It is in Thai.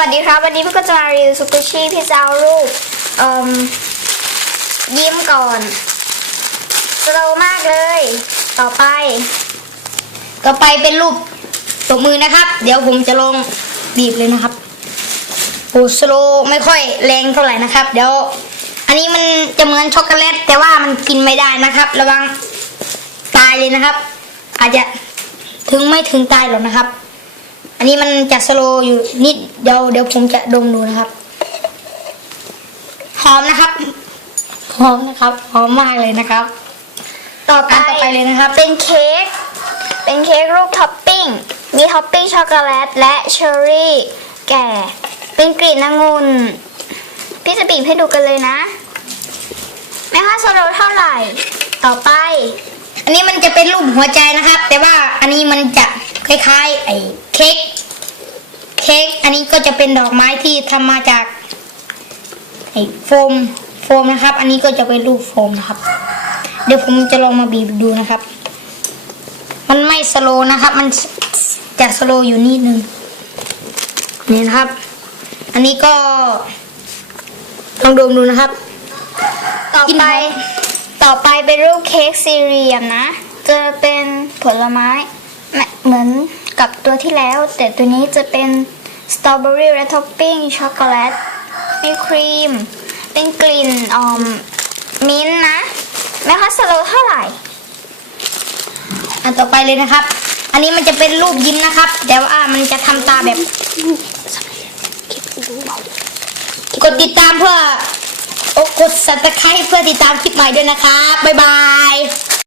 วัสดีครับ วันนี้พวกก็จะมารีวิวซุกุชิที่จะเอารูปยิ้มก่อนสโลมากเลย ต่อไป ต่อไปเป็นรูปตบมือนะครับ เดี๋ยวผมจะลงบีบเลยนะครับโอ้สโลไม่ค่อยแรงเท่าไหร่นะครับ เดี๋ยว อันนี้มันจะเหมือนช็อกโกแลต แต่ว่ามันกินไม่ได้นะครับ ระวังตายเลยนะครับ อาจจะถึงไม่ถึงตายหรอกนะครับ นนี้มันจะสโลว์อยู่นิดเดี๋ยวเดี๋ยวผมจะดมดูนะครับ หอมนะครับ หอมนะครับ หอมมากเลยนะครับ ต่อไปอันต่อไปเลยนะครับ เป็นเค้ก เป็นเค้กรูปท็อปปิ้ง มีท็อปปิ้งช็อกโกแลตและเชอร์รี่ แก่ เป็นกลิ่นองุ่น พี่จะบีบให้ดูกันเลยนะ ไม่ค่าสโลว์เท่าไหร่ ต่อไป อันนี้มันจะเป็นรูปหัวใจนะครับ แต่ว่าอันนี้มันจะคล้ายๆ ไอ้ เค้กเค้กอันนี้ก็จะเป็นดอกไม้ที่ทำมาจากไอ้โฟมโฟมนะครับ อันนี้ก็จะเป็นรูปโฟมนะครับ เดี๋ยวผมจะลองมาบีบดูนะครับ มันไม่สโลว์นะครับ มันจะสโลว์อยู่นิดนึงนี่นะครับ อันนี้ก็ลองดมดูนะครับ ต่อกินไปไหมต่อไปเป็นรูปเค้กซีเรียมนะ จะเป็นผลไม้ไม่เหมือน กับตัวที่แล้ว แต่ตัวนี้จะเป็นสตรอเบอรี่และท็อปปิ้งช็อกโกแลตมีครีม เป็นกลิ่นออมมิ้นนะไม่ค่อยสโลเท่าไหร่ อันต่อไปเลยนะครับ อันนี้มันจะเป็นรูปยิ้มนะครับ แต่ว่ามันจะทำตาแบบ กดติดตามเพื่อ กดสับตะไคร้เพื่อติดตามคลิปใหม่ด้วยนะครับ บ๊ายบาย